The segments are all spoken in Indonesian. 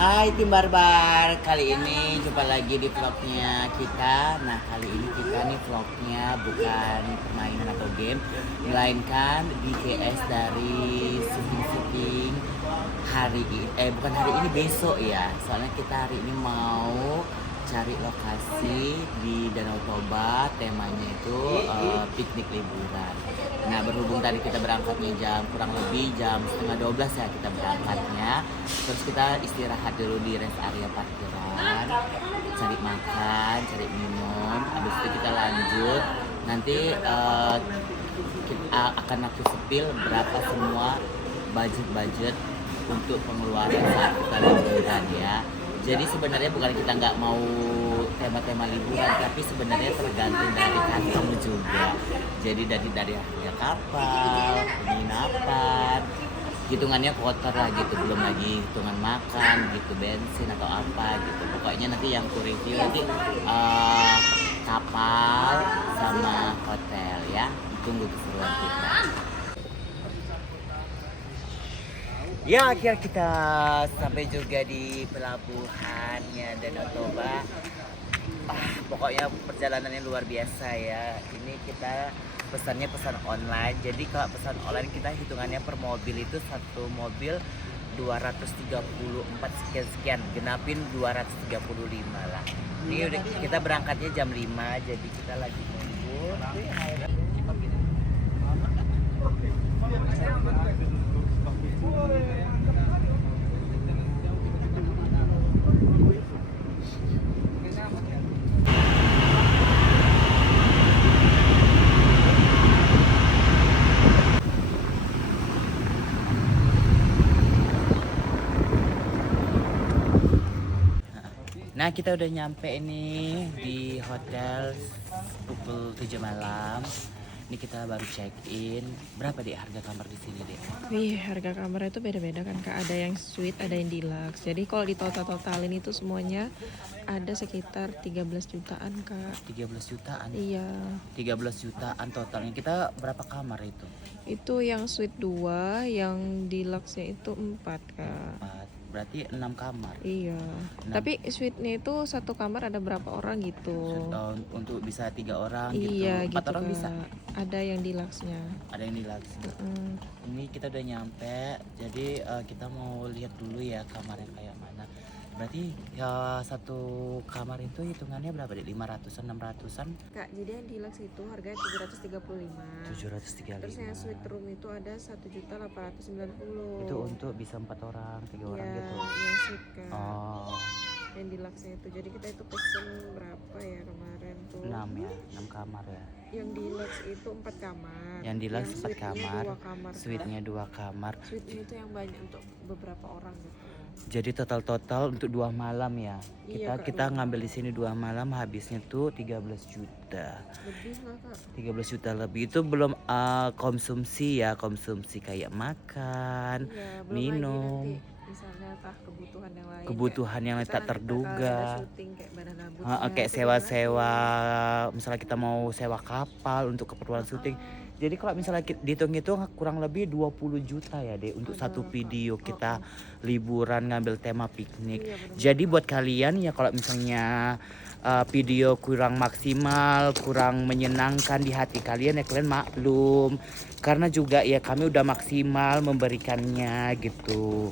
Hai tim Barbar, kali ini jumpa lagi di vlognya kita. Nah kali ini kita nih vlognya bukan permainan atau game, melainkan BTS dari syuting hari ini, bukan hari ini, besok ya. Soalnya kita hari ini mau cari lokasi di Danau Toba, temanya itu piknik liburan. Nah berhubung tadi kita berangkatnya kurang lebih jam setengah 12 ya kita berangkatnya. Terus kita istirahat dulu di rest area parkiran, cari makan, cari minum. Habis itu kita lanjut. Nanti akan aku sepil berapa semua budget untuk pengeluaran saat kita liburan ya. Jadi sebenarnya bukan kita nggak mau tema-tema liburan, tapi sebenarnya tergantung dari kantong juga. Jadi dari harga kapal, penginapan, hitungannya kotor lah gitu, belum lagi hitungan makan gitu, bensin atau apa gitu. Pokoknya nanti yang ku review nanti kapal sama hotel ya. Tunggu keseruan kita. Ya, akhirnya kita sampai juga di pelabuhannya Danau Toba. Pokoknya perjalanannya luar biasa ya. Ini kita pesannya pesan online. Jadi kalau pesan online kita hitungannya per mobil itu satu mobil 234 sekian, genapin 235 lah. Ini udah kita berangkatnya jam 5, jadi kita lagi nunggu. Nah kita udah nyampe ini di hotel pukul 7 malam. Ini kita baru check in. Berapa deh harga kamar di sini deh? Wih, harga kamar itu beda-beda kan Kak. Ada yang suite, ada yang deluxe. Jadi kalau di totalin itu semuanya ada sekitar 13 jutaan Kak. 13 jutaan? Iya. 13 jutaan totalnya. Kita berapa kamar itu? Itu yang suite 2, yang deluxe-nya itu 4 Kak. 4. Berarti 6 kamar. Iya. 6. Tapi suite-nya itu satu kamar ada berapa orang gitu. Untuk bisa 3 orang iya, gitu. 4 gitu, orang Kak. bisa. Ada yang deluxe-nya. Ada yang deluxe. Ini kita udah nyampe. Jadi kita mau lihat dulu ya kamarnya kayak mana. Berarti ya satu kamar itu hitungannya berapa deh? 500-an, 600-an? Kak, jadi yang deluxe itu harganya 735. 735. Terus yang suite room itu ada 1.890. Itu untuk bisa 4 orang, 3 orang ya, gitu. Yang suite Kak. Oh. Yang deluxe itu. Jadi kita itu pesen berapa ya kemarin tuh? 6 ya, 6 kamar ya. Yang deluxe itu 4 kamar. Yang deluxe 4 kamar. 2 kamar. Suite-nya 2 kamar. Suite-nya itu yang banyak untuk beberapa orang gitu. Jadi total untuk 2 malam ya. Iya, Kak, Kita 2 ngambil di sini 2 malam, habisnya tuh 13 juta. Lebih lah Kak. 13 juta lebih. Itu belum konsumsi ya, konsumsi kayak makan, Iya, belum minum. lagi nanti misalnya kebutuhan yang lain. Kebutuhan yang tak terduga. Kayak sewa-sewa, misalnya kita mau sewa kapal untuk keperluan syuting. Jadi kalau misalnya dihitung-hitung kurang lebih 20 juta ya deh untuk satu video kita liburan ngambil tema piknik. Jadi buat kalian ya kalau misalnya video kurang maksimal, kurang menyenangkan di hati kalian ya kalian maklum. Karena juga ya kami udah maksimal memberikannya gitu.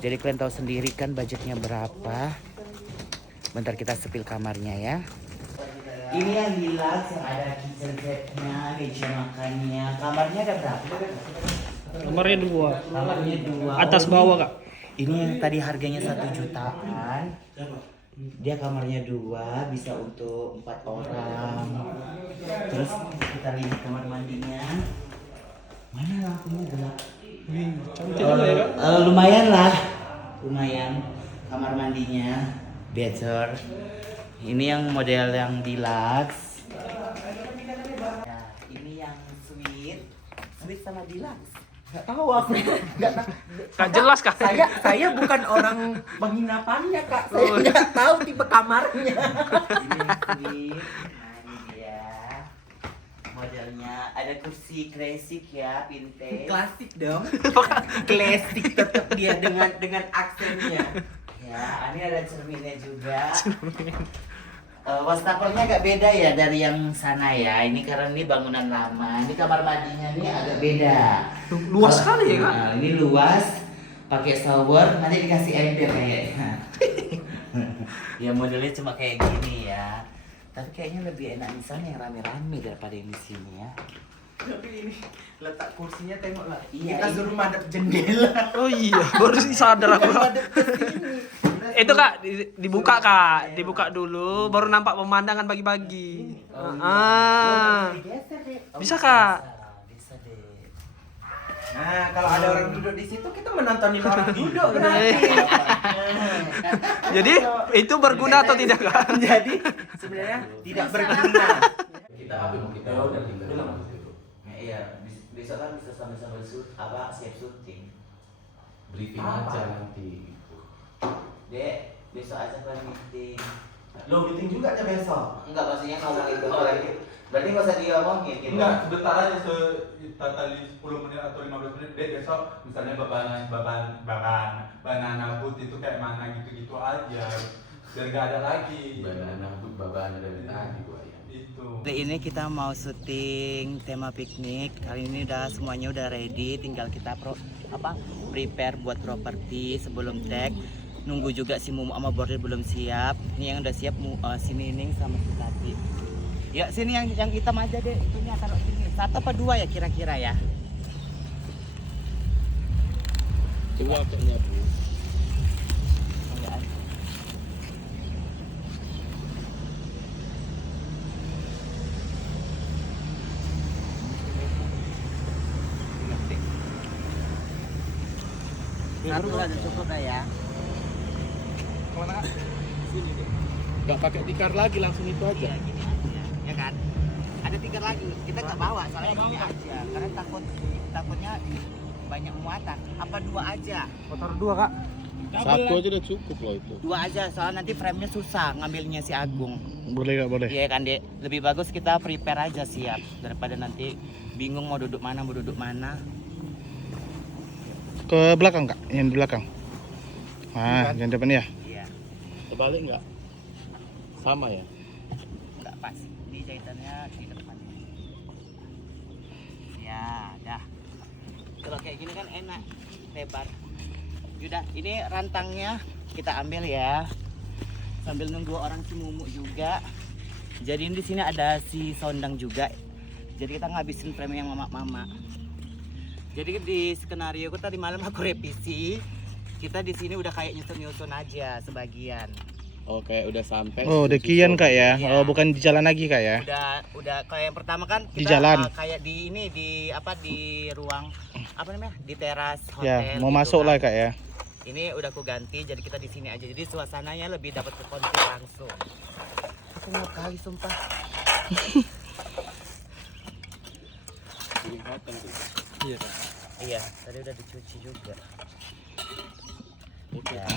Jadi kalian tahu sendiri kan budgetnya berapa. Bentar kita sepil kamarnya ya. Ini yang deluxe yang ada kitchen setnya, meja makannya. Kamarnya ada berapa? Kamarnya 2. Kamarnya 2. Atas bawah Kak. Ini yang tadi harganya 1 jutaan. Dia kamarnya 2, bisa untuk 4 orang. Terus kita lihat kamar mandinya. Mana lampunya gelap? Lumayan lah, lumayan. Kamar mandinya better. Ini yang model yang deluxe. Nah, ini yang suite sama deluxe. Gak tahu aku. Gak jelas Kak. Saya bukan orang penginapannya Kak. Saya nggak tahu tipe kamarnya. Ini yang suite. Nah ini dia. Modelnya ada kursi klasik ya, vintage. Klasik dong. Klasik tetap dia dengan aksennya. Ya, Ya, ini ada cerminnya juga. Wastafelnya agak beda ya dari yang sana ya. Ini karena ini bangunan lama. Ini kamar mandinya nih agak beda. Luas sekali ya, Kak? Nah, ini luas, pakai shower, nanti dikasih ember kayaknya. Ya modelnya cuma kayak gini ya. Tapi kayaknya lebih enak di sana yang rame-rame daripada yang di sini ya. Tapi ini letak kursinya tengoklah. Iya, Kita ini- suruh madep jendela. Oh iya, baru sih sadar aku. Madep ke sini. Itu Kak, dibuka Kak, dibuka dulu, baru nampak pemandangan pagi-pagi. Oh, iya. Ah. Digeser deh. Oh, Bisa, Kak. Bisa deh. Nah, kalau ada orang duduk di situ kita menontonin orang duduk berarti. Jadi itu berguna atau tidak Kak? Jadi sebenarnya tidak berguna. Kita apa mau kita udah tinggal Belum. di situ. Ya, iya, besok kan bisa sambil-sambil siap syuting. Briefing aja nanti. Dek, besok aja kan meeting. Lo meeting juga aja besok. Enggak, maksudnya ngomongin bentar lagi. Berarti nggak usah diomongin gitu. Enggak, sebentar aja tadi 10 menit atau 15 menit deh besok misalnya banana boot itu kayak mana gitu-gitu aja biar gak ada lagi Banana babana dari tadi gua ya. itu. Kali ini kita mau syuting tema piknik. Kali ini semuanya udah ready, tinggal kita prepare buat properti sebelum tag. Nunggu juga si Mumu sama Bordir belum siap. Ini yang udah siap si Nining sama si Tati. Ya sini yang hitam aja deh, itunya taruh sini. 1 apa 2 ya kira-kira ya? 2 kayaknya Bu. Enggak ada. Satu udah cukup lah ya. Enggak pakai tikar lagi langsung itu aja. Iya gini aja, ya kan? Ada 3 lagi, kita nggak bawa soalnya gini aja, karena takutnya banyak muatan. Apa 2 aja? Motor 2 Kak. Satu aja udah cukup loh itu. 2 aja, soalnya nanti frame-nya susah ngambilnya si Agung. Boleh enggak boleh? Iya kan Dek, lebih bagus kita prepare aja siap daripada nanti bingung mau duduk mana. Ke belakang Kak, yang di belakang. Nah, yang depan ya. Iya, Terbalik enggak? Sama ya? nggak pas. Ini jahitannya di depan. Ya, dah. Kalau kayak gini kan enak, lebar. Yaudah, ini rantangnya kita ambil ya. Sambil nunggu orang si Mumu juga. Jadi di sini ada si Sondang juga. Jadi kita ngabisin frame yang mama-mama. Jadi di skenario ku tadi malam aku revisi. Kita di sini udah kayak nyusun-nyusun aja sebagian. Oh, kayak udah sampai. Oh, dekian Kak ya. Iya. Oh, bukan di jalan lagi Kak ya. Udah kayak yang pertama kan kita Di jalan. kayak di ini di ruang apa namanya? Di teras hotel. Ya, mau gitu masuk kan. lah Kak ya. Ini udah aku ganti jadi kita di sini aja. Jadi suasananya lebih dapat ke konflik langsung. Aku mau kali sumpah. Iya Kak. Iya, tadi udah dicuci juga. Ya.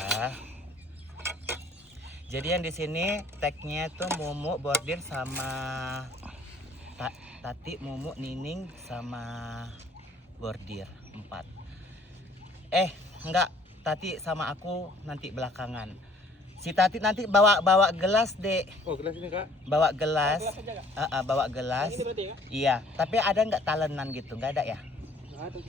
Jadi yang di sini tagnya tuh Mumu, Bordir sama Tati, Mumu, Nining sama Bordir 4. Enggak, Tati sama aku nanti belakangan. Si Tati nanti bawa gelas, Dek. Oh, gelas ini Kak. Bawa gelas. Bawa gelas. Ini berarti ya? Iya, tapi ada nggak talenan gitu? Nggak ada ya?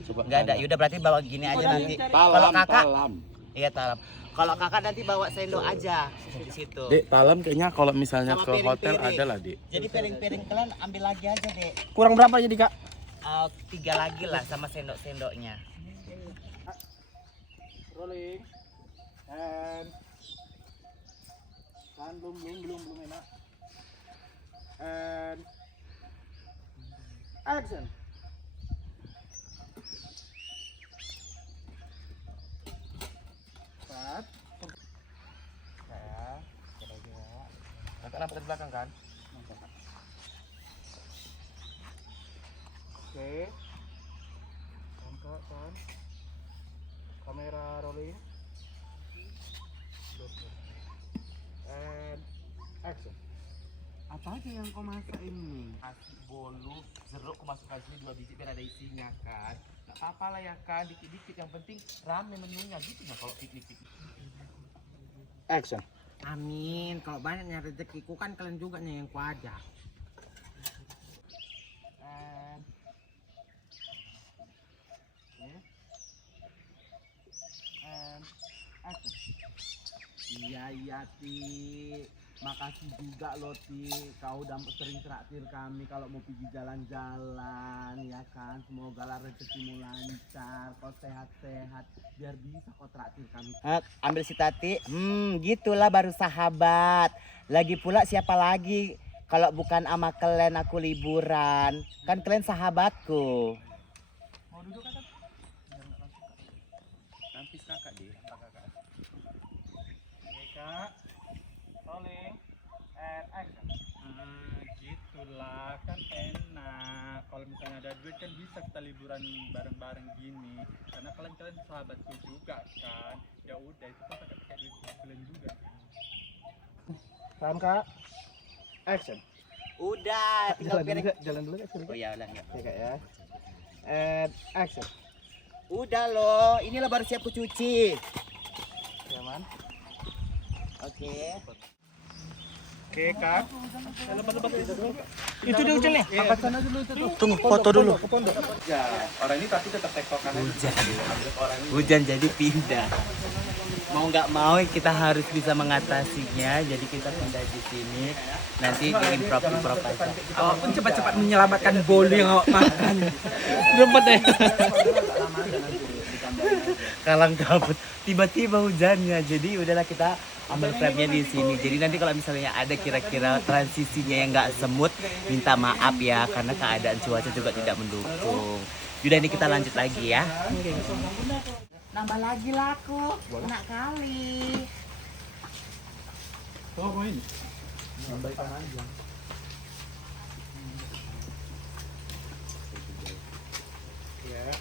Coba Nggak ada. Yaudah berarti bawa gini aja nanti. Kalau Talam, kakak, talam. iya talam. Kalau kakak nanti bawa sendok aja di situ. Dek, talam kayaknya kalau misalnya Sama ke hotel piring-piring. ada lah, Dek. Jadi piring-piring kalian ambil lagi aja deh. Kurang berapa jadi Kak? 3 lagi lah sama sendok-sendoknya. Rolling. And belum enak. And action. Start. Saya kira-kira. Kakak nampak di belakang kan? Oke. Angkat kan. Kamera rolling. And action. Apa aja yang kau masak ini? Nasi bolu, jeruk kau masukkan sini 2 biji biar ada isinya kan. Nggak apa-apa lah ya kan, dikit-dikit yang penting rame menunya gitu nah kalau piknik-piknik. action. Amin. Kalau banyaknya rezekiku kan kalian juga yang kuajak. Iya Ti, makasih juga loh Ti, kau udah sering traktir kami kalau mau pergi jalan-jalan ya kan. Semoga lah rezekimu lancar, kau sehat-sehat biar bisa kau traktir kami. Ambil si Tati, gitulah baru sahabat. Lagi pula siapa lagi kalau bukan ama kalian aku liburan, kan kalian sahabatku. Mau duduk kan? Tampis kakak deh, kakak. Kak, rolling and action. Gitulah kan enak. Kalau misalnya ada duit kan bisa kita liburan bareng-bareng gini. Karena kalian sahabatku juga kan. Ya udah itu kan pakai duit kalian juga. Paham kak? Action. Udah, tinggal beres. Jalan dulu kak. Oh ya udah enggak. Ya kak ya. And action. Udah loh, inilah baru siap ku cuci. Nyaman. Oke. Oke kak. Itu dia hujannya. Angkat sana dulu itu tuh. Tunggu, foto dulu. Ke pondok. Ya, orang ini tapi tetap tektokan aja. Hujan jadi pindah. Mau nggak mau kita harus bisa mengatasinya. Jadi kita pindah di sini. Nanti di improv aja. Awak pun cepat-cepat menyelamatkan bowling awak makan. Dapat deh. Kalang kabut. Tiba-tiba hujannya. Jadi udahlah kita ambil frame-nya di sini. Jadi nanti kalau misalnya ada kira-kira transisinya yang nggak semut, minta maaf ya karena keadaan cuaca juga tidak mendukung. Yaudah ini kita lanjut lagi ya. Nambah lagi laku, enak kali. Oh mau ini. Nambahkan aja. Ya.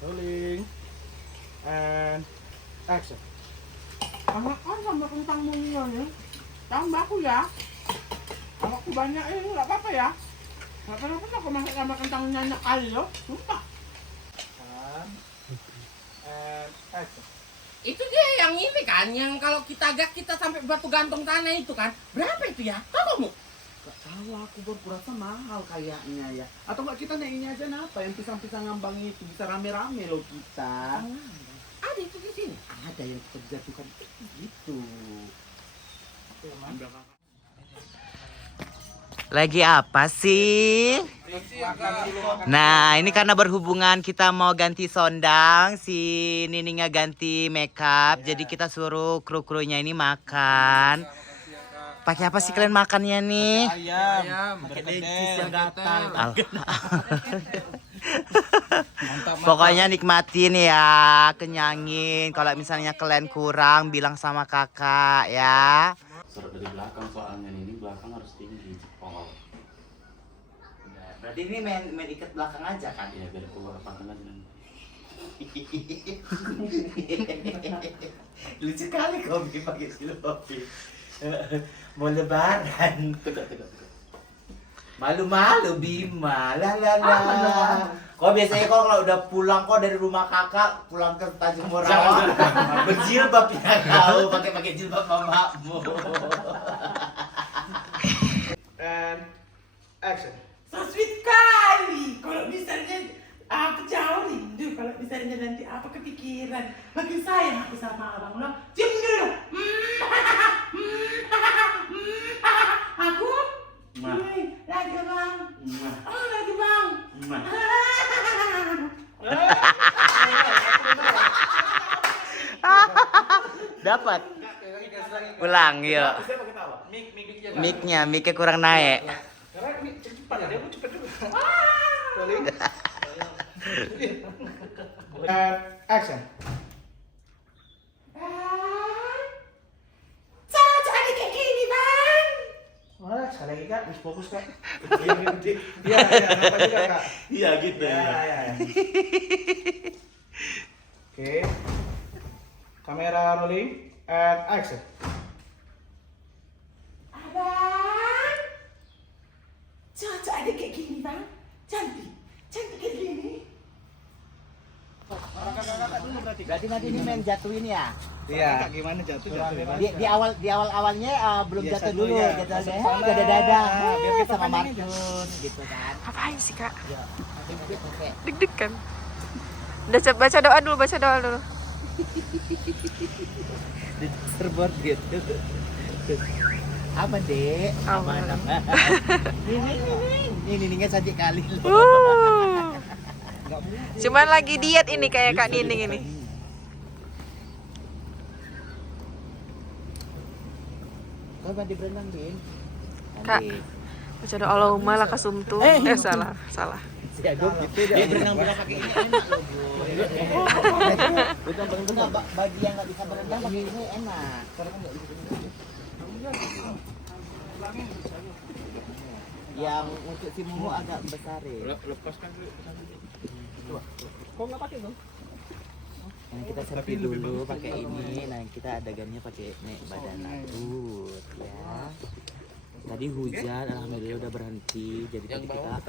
Rolling. And action. Kan sama kentang mulia nih. Tambah aku ya. Kalau aku banyak ini nggak apa-apa ya. Nggak apa-apa aku masak sama kentang nyanyak kali loh. Sumpah. And action. Itu dia yang ini kan, yang kalau kita agak kita sampai batu gantung tanah itu kan. Berapa itu ya? Tahu kamu? Gak tahu aku berkurasa mahal kayaknya ya. Atau enggak kita naik ini aja napa yang pisang-pisang ngambang itu bisa rame-rame loh kita. Ada itu di sini. Ada yang kita jatuhkan gitu. Lagi apa sih? Nah, ini karena berhubungan kita mau ganti sondang, si Nininga ganti makeup, jadi kita suruh kru-krunya ini makan. Pakai apa sih kalian makannya nih? Ayam. Pakai degis yang gatal. Pokoknya nikmatin ya, kenyangin. Kalau misalnya kalian kurang, bilang sama kakak ya. Serut dari belakang soalnya ini belakang harus tinggi. Oh, Berarti ini main ikat belakang aja kan? ya biar keluar pakan aja nanti. Lucu kali kau bikin pakai silopi. Mau lebaran. Tegak. Malu-malu Bima. Lah. Kau biasanya kalau udah pulang kok dari rumah kakak pulang ke Tanjung Morawa berjilbab ya kau pakai jilbab mamamu. And action. So sweet kali. Kalau misalnya aku jauh rindu. Kalau misalnya nanti apa kepikiran. Makin sayang aku sama abang lo. Cium dulu. Aku? Lagi bang. Oh lagi bang. Dapat. Ulang yuk. Mic-nya kurang naik. Karena ini cepat dia pun cepat juga. Rolling. And action. Caca ada kayak gini bang. Wah, sekali lagi kak, harus fokus kak. Iya, apa juga kak? Iya gitu Ya. Oke. Kamera rolling and action. Abang. Caca ada kayak gini bang. Cantik kayak gini. Berarti nanti ini main jatuhin ya? Iya. Gimana jatuh? Di awalnya belum Biasa jatuh dulu dulu, ya. jatuh aja, Masuk sana. dada Biar kita sama pandangin Marcus gitu kan. Ngapain sih kak? Oke. Deg-degan. Udah baca doa dulu, baca doa dulu. Di server gitu. Apa dek? Aman. Ini nggak saja kali. Cuman lagi diet ini kayak Kak Nining ini. Kau mandi berenang Bin? Kak. Baca doa Allahumma lakasumtu. Salah. Siago gitu dia berenang pakai ini enak loh Bu. Berenang bagi yang nggak bisa berenang pakai ini enak. Karena kan nggak bisa berenang. Yang untuk si Mumu agak besar ya. Lepaskan dulu. Kok nggak pakai tuh? Yang kita selfie dulu pakai ini, nah kita adegannya pakai naik badan atut ya. Tadi hujan, alhamdulillah udah berhenti, jadi tadi kita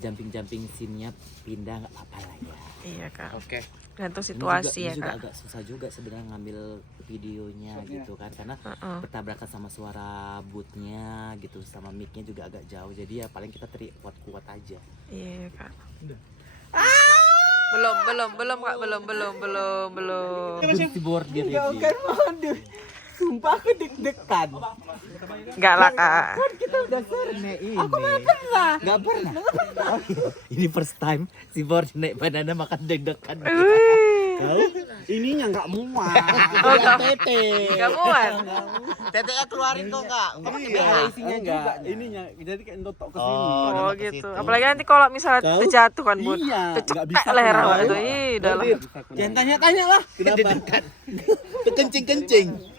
jumping scene-nya pindah nggak apa-apa lah ya. Iya kak. Oke. Gantung situasi ini ya juga kak. agak susah juga sebenarnya ngambil videonya gitu kan, karena bertabrakan sama suara bootnya gitu, sama mic-nya juga agak jauh, jadi ya paling kita kuat-kuat aja. Iya kak. Belum kak, belum. Si bordir ya. Sumpah aku deg-degan. Enggak lah kak. Kita udah sering ini. Aku nggak pernah. Oh, iya. Ini first time si bordir naik banana makan deg-degan. Ininya nggak muat. Tete. Enggak muat. Tete keluarin kok enggak? Kamu Ada isinya juga. Ininya jadi kayak ndotok ke sini. Oh gitu. Apalagi nanti kalau misalnya terjatuh kan bun. Iya, nggak bisa Kecek leher kenapa. awak itu. Ih, udah lah. Jangan tanya-tanya lah. Kenapa? Kencing-kencing.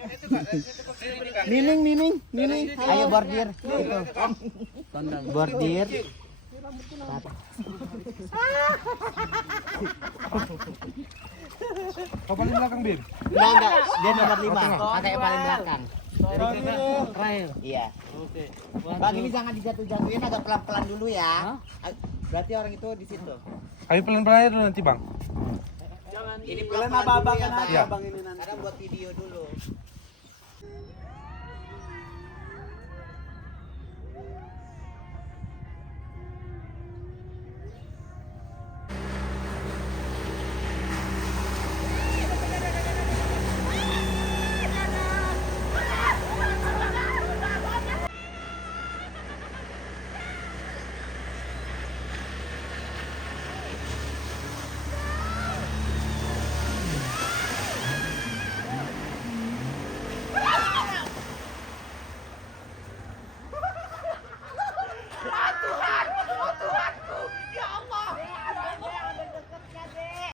Nining. Ayo bordir. Itu. Bordir. Kau paling belakang, Bin. Enggak. Dia nomor 5. Pakai yang paling belakang. Terakhir. Iya. Bang ini jangan dijatuh-jatuhin, agak pelan-pelan dulu ya. Berarti orang itu di situ. Ayo pelan-pelan aja dulu nanti, Bang. Ini Kalian pelan-pelan apa-apa dulu ya, kan Bang. aja bang ini nanti. Sekarang buat video dulu.